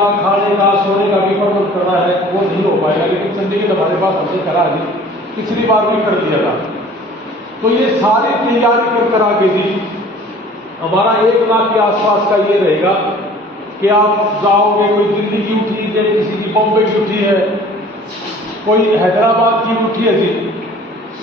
का, खाने का, सोने का भी प्रबंध करना है, वो नहीं हो पाएगा। लेकिन चंडीगढ़ हमारे पास हमने करा जी, पिछली बार भी कर दिया था। तो ये सारी तैयारी कर आगे जी हमारा 1 लाख के आसपास का ये रहेगा कि आप जाओगे, कोई दिल्ली की उठी है, किसी की बॉम्बे की उठी है, कोई हैदराबाद की उठी है जी,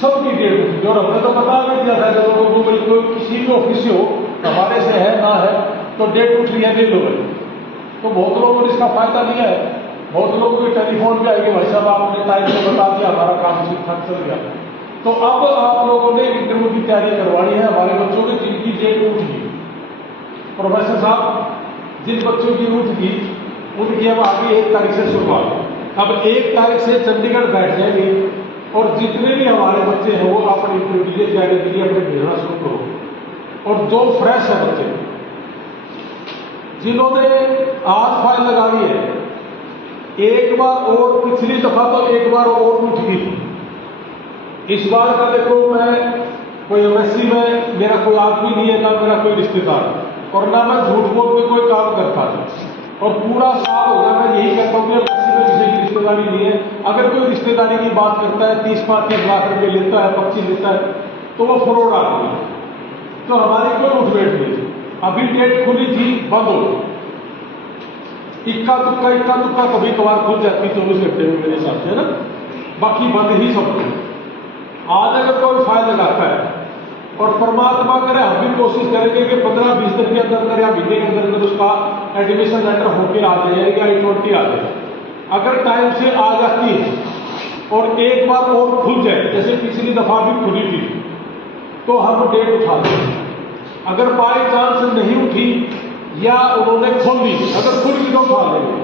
सबकी डेट उठी। और हमने तो बता भी दिया था लोगों को, भाई कोई किसी भी ऑफिस से हो, हमारे से है ना है, तो डेट उठ रही है, ले लो भाई। तो बहुत लोगों को इसका फायदा नहीं है। बहुत लोगों को टेलीफोन पे आएंगे, भाई साहब आपने टाइम से बता दिया, हमारा काम ठीक ठाक चल गया। तो अब आप लोगों ने इंटरव्यू की तैयारी करवानी है हमारे बच्चों की, जिनकी डेट उठ गई। प्रोफेसर साहब, जिन बच्चों की उठ गई उनकी अब आगे 1 तारीख से शुरुआत। अब 1 तारीख से चंडीगढ़ बैठ जाएंगे और जितने भी हमारे बच्चे हैं वो अपनी इंटरव्यू की तैयारी के लिए अपने भेजना शुरू करो। और जो फ्रेश है बच्चे, जिन्होंने आज फाइल लगानी है, एक बार और पिछली दफा तो एक बार और उठ गई थी, इस बार का देखो मैं कोई एमएससी में मेरा कोई आदमी नहीं है, ना मेरा कोई रिश्तेदार, और ना मैं झूठ बोल के कोई काम करता था। और पूरा साल हो गया मैं यही कहता हूँ कि एमएससी में किसी की रिश्तेदारी नहीं है। अगर कोई रिश्तेदारी की बात करता है, 30-35 लाख रुपये लेता है, 25 लेता है, तो वो फ्रॉड आदमी है। तो हमारी कोई उठ बैठ नहीं थी। अभी डेट खुली थी, बंद हो गई। इक्का तुक्का कभी कभार खुल जाती 24 घंटे में मेरे हिसाब से, है ना, बाकी बंद ही सब कुछ। आज अगर कोई फाइल लगाता है, और परमात्मा करे हम भी कोशिश करेंगे कि 15-20 दिन के अंदर या महीने के अंदर उसका एडमिशन लेटर होके आ जाए या I-20 आ जाए। अगर टाइम से आ जाती है और एक बार और खुल जाए, जैसे पिछली दफा भी खुली थी, तो हम डेट उठा दें। अगर बाई चांस नहीं उठी या उन्होंने खोल दी, अगर खुल गई तो उठा लेंगे।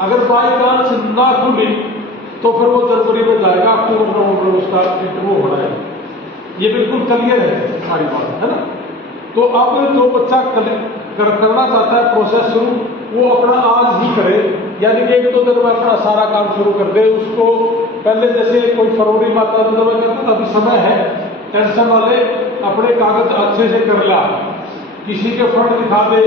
अगर बाई चांस ना खुली तो फिर वो जनवरी में जाएगा, अक्टूबर-नवंबर में उसका इंटरव्यू होना है। ये बिल्कुल क्लियर है सारी बात, है ना। तो अब जो बच्चा करना चाहता है प्रोसेस शुरू, वो अपना आज ही करे, यानी कि 1-2 दिन में अपना सारा काम शुरू कर दे। उसको पहले जैसे कोई फरवरी में आता था, मैं कहता अभी समय है, टेंशन वाले अपने कागज अच्छे से कर ला, किसी के फंड दिखा दे।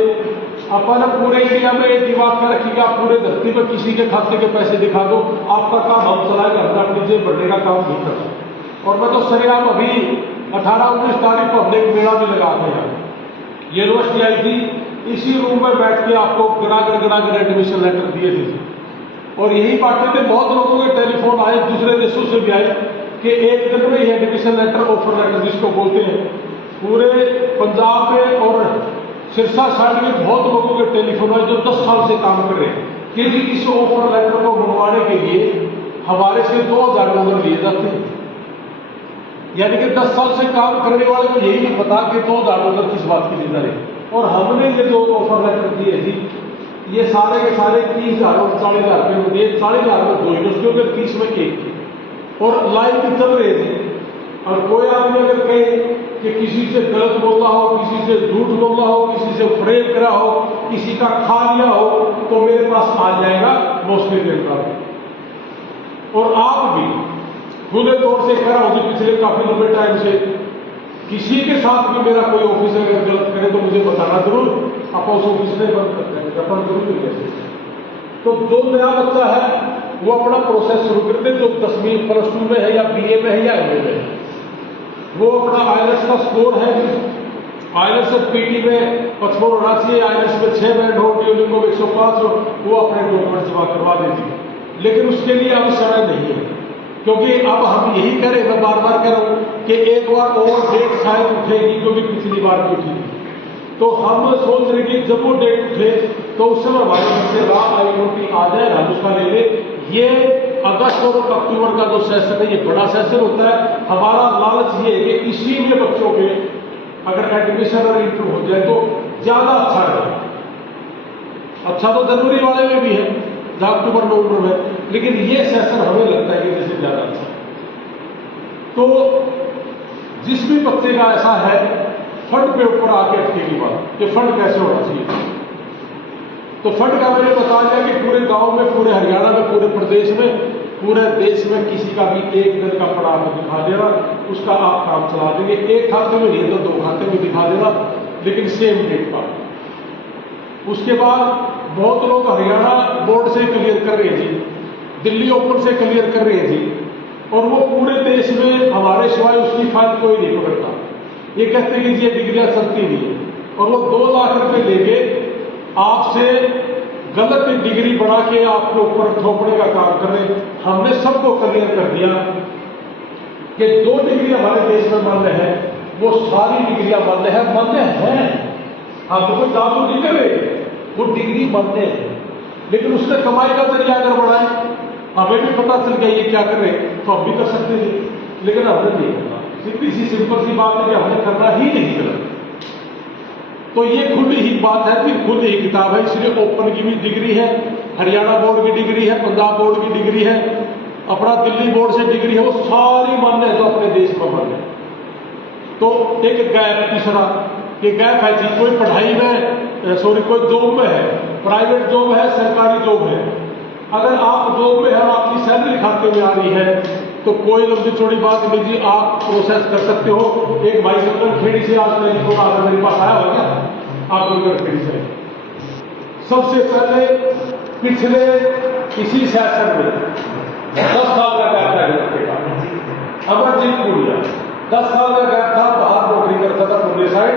अपन पूरे इंडिया में एक ही बात क्या रखी कि आप पूरे धरती पर किसी के खाते के पैसे दिखा दो, आपका काम हम चलाएगा, अपनी जेब भरने का काम नहीं करता। और मैं तो सरेआम अभी 18-19 तारीख को हमने एक मेला भी लगा दिया, यूनिवर्सिटी आई थी, इसी रूम में बैठ के आपको गिरा एडमिशन लेटर दिए थे। और यही बातें थे, बहुत लोगों के टेलीफोन आए, दूसरे देशों से भी आए कि एक दिन में ये एडमिशन लेटर, ऑफर लेटर जिसको बोलते हैं, पूरे पंजाब में और सिरसा साइड में बहुत लोगों के टेलीफोन आए जो 10 साल से काम कर रहे हैं कि जी इस ऑफर लेटर को मंगवाने के लिए हमारे से $2000 लिए जाते हैं। यानी कि 10 साल से काम करने वाले को यही नहीं पता कि $2000 किस बात की लेना है। और हमने ये जो ऑफर लेटर दिए जी, ये सारे के सारे 30,000 और 40,000 रुपये में दिए। 40,000 में 2 यूनिवर्सिटियों के, 30 में 1 थे, और लाइन भी चल रहे थे। और कोई आदमी अगर कहे कि किसी से गलत बोला हो, किसी से झूठ बोला हो, किसी से फ्रेम करा हो, किसी का खा लिया हो, तो मेरे पास आ जाएगा, मैं उसके देता हूं। और आप भी खुले तौर से करा होगी पिछले काफी लंबे टाइम से, किसी के साथ भी मेरा कोई ऑफिसर अगर गलत करे तो मुझे बताना जरूर, आप उस ऑफिस में बंद कर देंगे, अपन जरूर कैसे। तो जो नया बच्चा है वो अपना प्रोसेस शुरू करते, जो 10वीं +2 में है या BA में है या MA में है, वो अपना IELTS का स्कोर है, IELTS और PT में 55 होना चाहिए, IELTS में 6 बैंड हो, ड्यूलिंगो में 105 हो, वो अपने डॉक्यूमेंट जमा करवा देती। लेकिन उसके लिए अब समय नहीं है, क्योंकि अब हम यही कह रहे, मैं बार बार कह रहा हूं कि एक बार और डेट शायद उठेगी, क्योंकि पिछली बार भी उठी। तो हम सोच रहे कि जब वो डेट उठे तो उस समय हमारे बच्चे I-20 आ जाए, हम उसका ले ले। ये अगस्त और अक्टूबर का जो सेशन है, ये बड़ा सेशन होता है। हमारा लालच ये है कि इसी में बच्चों के अगर एडमिशन और इंटरव्यू हो जाए तो ज्यादा अच्छा है। अच्छा तो जनवरी वाले में भी है, अक्टूबर-नवंबर में, लेकिन ये सेशन हमें लगता है कि जैसे ज्यादा अच्छा। तो जिस भी बच्चे का ऐसा है, फंड पे ऊपर आके अटकेगी बात कि फंड कैसे होना चाहिए। तो फंड का मैंने बता दिया कि पूरे गांव में, पूरे हरियाणा में, पूरे प्रदेश में, पूरे देश में किसी का भी एक दिन का फंड आपको दिखा देना, उसका आप काम चला देंगे। एक खाते में नहीं तो 2 खाते में दिखा देना, लेकिन सेम डेट पर। उसके बाद बहुत लोग हरियाणा बोर्ड से क्लियर कर रहे हैं जी, दिल्ली ओपन से क्लियर कर रहे हैं जी, और वो पूरे देश में हमारे सिवाय उसकी फाइल कोई नहीं पकड़ता। ये कहते हैं कि ये डिग्रियां चलती नहीं है, और वो 2 लाख रुपए लेके आपसे गलत डिग्री बना के आपके ऊपर थोपने का काम कर रहे हैं। हमने सबको क्लियर कर दिया कि 2 डिग्री हमारे देश में मान्य है, वो सारी डिग्रियां मान्य है। हम तो कोई दावा नहीं कर रहे, वो डिग्री मान्य है, लेकिन उससे कमाई का जरिया अगर बढ़ाए, हमें भी पता चल गया ये क्या कर रहे हैं, तो हम भी कर सकते थे, लेकिन हमने नहीं करना। सीधी सी सिंपल सी बात है कि हमने करना ही नहीं करना। तो ये खुली ही बात है, फिर खुली ही किताब है। इसलिए ओपन की भी डिग्री है, हरियाणा बोर्ड की डिग्री है, पंजाब बोर्ड की डिग्री है, अपना दिल्ली बोर्ड से डिग्री है, वो सारी मान्य है जो अपने देश में मान्य है। तो एक गैप, तीसरा ये गैप है जी, कोई पढ़ाई में कोई जॉब में है, प्राइवेट जॉब है, सरकारी जॉब है। अगर आप जॉब में है और आपकी सैलरी खाते में आ रही है, तो कोई लंबी चौड़ी बात नहीं जी, आप प्रोसेस कर सकते हो। एक भाई शंकर खेड़ी से आज अगर मेरे पास आया हो क्या, आप शंकर खेड़ी से सबसे पहले पिछले इसी सेशन में 10 साल का गैप था लड़के का, अमरजीत पुनिया 10 साल का गैप था, बाहर नौकरी करता था पुणे साइड।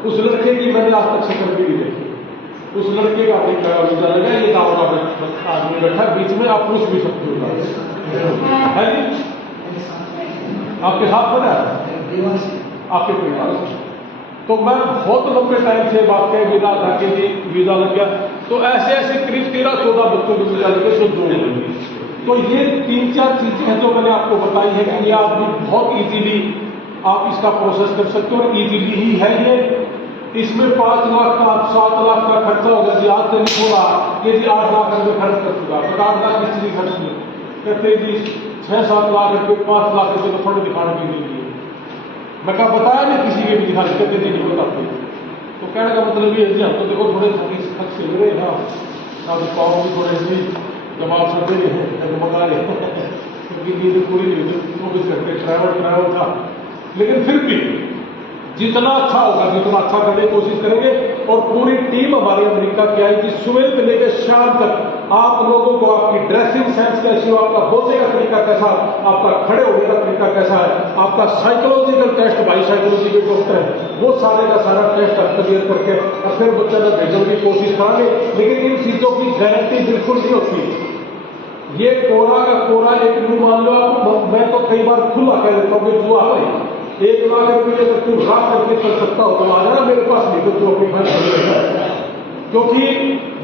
उस लड़के की मैंने आज तक शक्ल भी नहीं देखी। उस लड़के का अपनी वीजा लगा, ये दाव का आदमी बैठा बीच में, आप पूछ भी सकते हो है जी, आपके साथ बना आपके परिवार। तो मैं बहुत लंबे टाइम से बात करें वीजा था कि जी वीजा लग गया, तो ऐसे ऐसे करीब 13-14 बच्चों को वीजा लगे, सो जोड़ लगे। तो ये 3-4 चीजें हैं जो मैंने आपको बताई है कि ये आदमी बहुत इजीली आप इसका प्रोसेस कर सकते हो, और इजीली ही है ये। इसमें 5 लाख का 7 लाख का खर्चा होगा जी, आज से नहीं होगा ये जी 8 लाख रुपये खर्च कर चुका, 50 लाख किसी भी खर्च नहीं कहते जी, 6-7 लाख रुपये 5 लाख रुपये तो फंड दिखाने के लिए। मैं कहा बताया नहीं किसी के भी दिखा कहते नहीं बताते। तो कहने का मतलब ये है जी, हम तो देखो थोड़े खर्च से रहे हैं, आप पाओ भी थोड़े से जवाब सब दे रहे हैं, मंगा रहे हैं, क्योंकि नींद पूरी नहीं हुई, 24 घंटे ट्रैवल था। लेकिन फिर भी जितना अच्छा होगा, जितना अच्छा करने की कोशिश करेंगे। और पूरी टीम हमारी अमेरिका की आएगी, सुबह से लेकर शाम तक आप लोगों को आपकी ड्रेसिंग सेंस कैसी हो, आपका बोलने का तरीका कैसा, आपका खड़े होने का तरीका कैसा है, आपका साइकोलॉजिकल टेस्ट, भाई साइकोलॉजी के डॉक्टर है, वो सारे का सारा टेस्ट आप क्लियर करके और फिर बच्चा का भेजने की कोशिश करेंगे। लेकिन इन चीजों की गारंटी बिल्कुल नहीं होती। ये कोरा का कोरा एक न्यू मान लो आप, मैं तो कई बार खुला कह देता हूँ कि जो आ 1 लाख रुपये अगर तू रात करके चल सकता हो तो आ जाना मेरे पास, नहीं तो तू अपनी फल कर। क्योंकि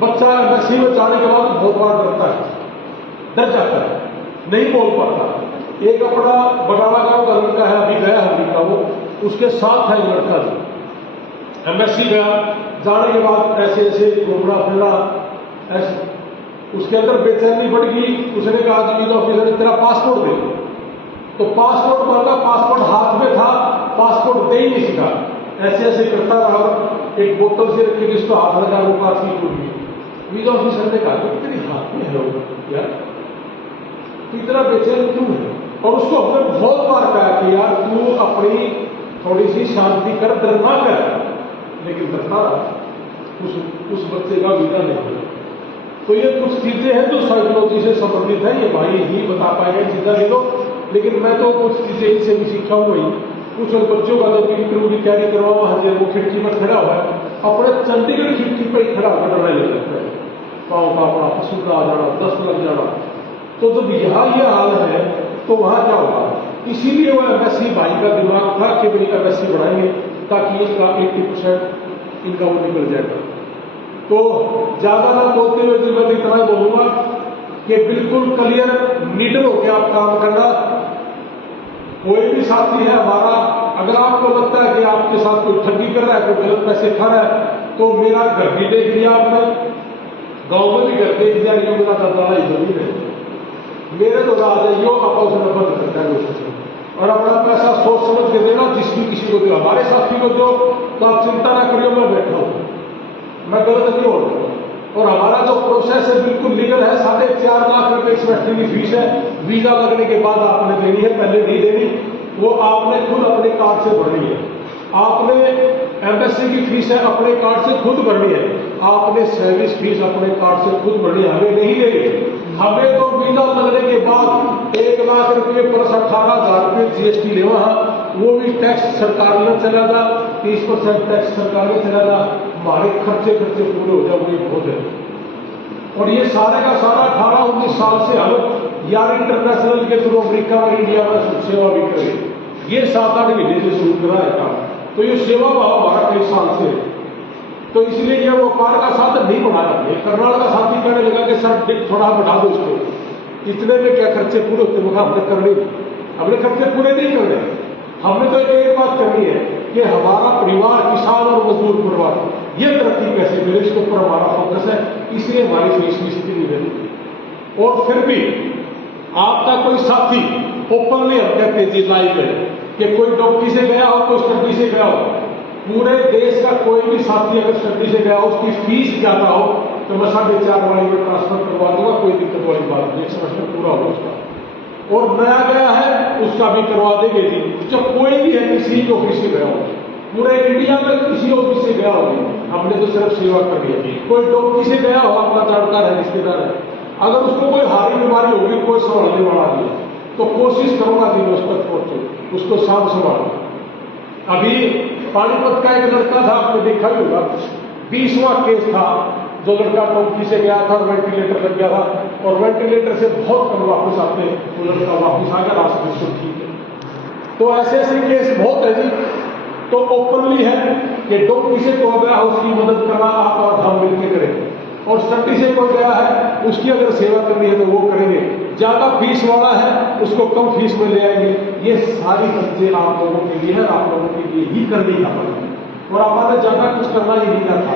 बच्चा नशे में जाने के बाद बहुत बार डरता है, डर जाता है, नहीं बोल पाता। एक अपना बटाला गांव का लड़का है, अभी गया अमेरिका, वो उसके साथ है लड़का, MSc गया, जाने के बाद ऐसे ऐसे घूमना फिरना, ऐसे उसके अंदर बेचैनी बढ़ गई। उसने कहा कि ऑफिसर तेरा पासपोर्ट दे, तो पासपोर्ट मांगा, पासपोर्ट हाथ में था, पासपोर्ट दे ही नहीं सीखा, ऐसे ऐसे करता रहा, एक बोतल से रखी जिसको हाथ लगा वो पास की टूट गई। वीजा ऑफिसर ने कहा कि तेरी हाथ में है यार, तो इतना बेचैन क्यों है? और उसको हमने बहुत बार कहा कि यार तू अपनी थोड़ी सी शांति कर, डर ना कर, लेकिन करता उस बच्चे का वीजा नहीं। तो ये कुछ चीजें हैं जो साइकोलॉजी से संबंधित है, ये भाई ही बता पाएंगे चीजें नहीं तो, लेकिन मैं तो कुछ चीजें इनसे भी सीखा हुआ ही। कुछ बच्चों का जब इंटरव्यू की तैयारी करवाओ, वो खिड़की पर खड़ा हुआ है, अपने चंडीगढ़ खिड़की पर ही खड़ा होकर डरने लग जाता है, पाँव का अपना पसूदा आ जाना, दस्त लग जाना। तो जब यहाँ ये हाल है तो वहाँ क्या होगा? इसीलिए वो MSc भाई का दिमाग था कि भाई MSc बढ़ाएंगे ताकि इनका 80% इनका वो निकल जाएगा। तो ज्यादा ना बोलते हुए मैं इतना बोलूंगा कि बिल्कुल क्लियर निडर होकर आप काम करना। कोई भी साथी है हमारा, अगर आपको लगता है कि आपके साथ कोई ठगी कर रहा है, कोई गलत पैसे खा रहा है, तो मेरा घर भी देख लिया आपने, गांव में भी घर देख लिया, ये मेरा दादा ही जमीन है, मेरे तो आ जाइयो, आप उसने बंद करता है और अपना पैसा सोच समझ के देना, जिस भी किसी को दिया, हमारे साथी को जो, तो आप चिंता ना करियो, मैं बैठा हूं, मैं गलत नहीं हो रहा। और हमारा जो प्रोसेस है बिल्कुल लीगल है, 4.5 लाख रुपए सेमेस्टर की फीस है, वीजा लगने के बाद आपने देनी है, पहले नहीं देनी, वो आपने खुद अपने कार्ड से भरनी है। आपने एमएससी की फीस है अपने कार्ड से खुद भरनी है, आपने सर्विस फीस अपने कार्ड से खुद भरनी है, हमें नहीं देंगे। हमें तो वीजा लगने के बाद 1,00,000 प्लस 18,000 जीएसटी लेवा, वो भी टैक्स सरकार में चला जा, 30% टैक्स सरकार में चला जा, हमारे खर्चे पूरे हो जाए, वही बहुत है। और ये सारे का सारा 18-19 साल से हम यार इंटरनेशनल के थ्रू अमेरिका और इंडिया में सेवा भी करें, ये 7-8 महीने से शुरू करा है काम, तो ये सेवा भाव हमारा कई साल से है। तो इसलिए ये व्यापार का साधन नहीं बढ़ाया हमने। करनाल का साथी कहने लगा कि सर थोड़ा बढ़ा दो इसको, इतने में क्या खर्चे पूरे होते, मगर हमने करने, हमने खर्चे पूरे नहीं करने। हमने तो एक बात करनी है कि हमारा परिवार, किसान और मजदूर परिवार, ये तरक्की कैसे करे, इसके ऊपर हमारा फोकस है, इसलिए हमारी फीस भी स्थिति नहीं बनी। और फिर भी आपका कोई साथी ओपनली हम कहते जी लाइव में कि कोई डॉक्टरी से गया हो, कोई स्टडी से गया हो, पूरे देश का कोई भी साथी अगर स्टडी से गया हो, उसकी फीस ज्यादा हो तो मैं 4.5 वाली में ट्रांसफर करवा दूंगा, कोई दिक्कत वाली बात नहीं, 1 सेमेस्टर पूरा होगा उसका। और नया गया है उसका भी करवा देंगे जी, जो कोई भी है किसी ऑफिस से गया हो, पूरे इंडिया में किसी ऑफिस से गया हो, हमने तो सिर्फ सेवा करनी है। कोई डॉक्टरी से गया हो, आपका जानकार है, रिश्तेदार है, अगर उसको कोई हारी बीमारी होगी, कोई संभालने वाला नहीं, तो कोशिश करूंगा कि उस तक पहुंचे, उसको साफ संभाल। अभी पानीपत का एक लड़का था, आपने देखा भी होगा, 20वां केस था, जो लड़का डॉक्टरी से गया था और वेंटिलेटर लग गया था, और वेंटिलेटर से बहुत कम वापस आते, वो लड़का वापस आ गया, रास्ते बिल्कुल ठीक है। तो ऐसे केस बहुत है जी। तो ओपनली है कि डॉक्टरी से कोई गया उसकी मदद करना आप और हम मिलकर करेंगे, और स्टडी से कोई गया है उसकी अगर सेवा करनी है तो वो करेंगे। ज्यादा फीस वाला है उसको कम फीस में ले आएंगे। ये सारी चीजें आप लोगों के लिए है, आप लोगों के लिए ही करनी है, और हमारे ज्यादा कुछ करना ही नहीं करता।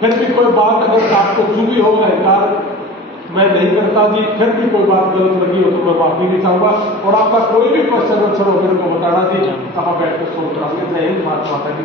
फिर भी कोई बात अगर आपको चुभी हो, कार मैं नहीं करता जी, फिर भी कोई बात गलत लगी हो तो मैं माफी भी चाहूंगा, और आपका कोई भी क्वेश्चन आंसर हो मेरे को बताना जी, आप बैठ कर सोच करांगे। जय हिंद, भारत माता की।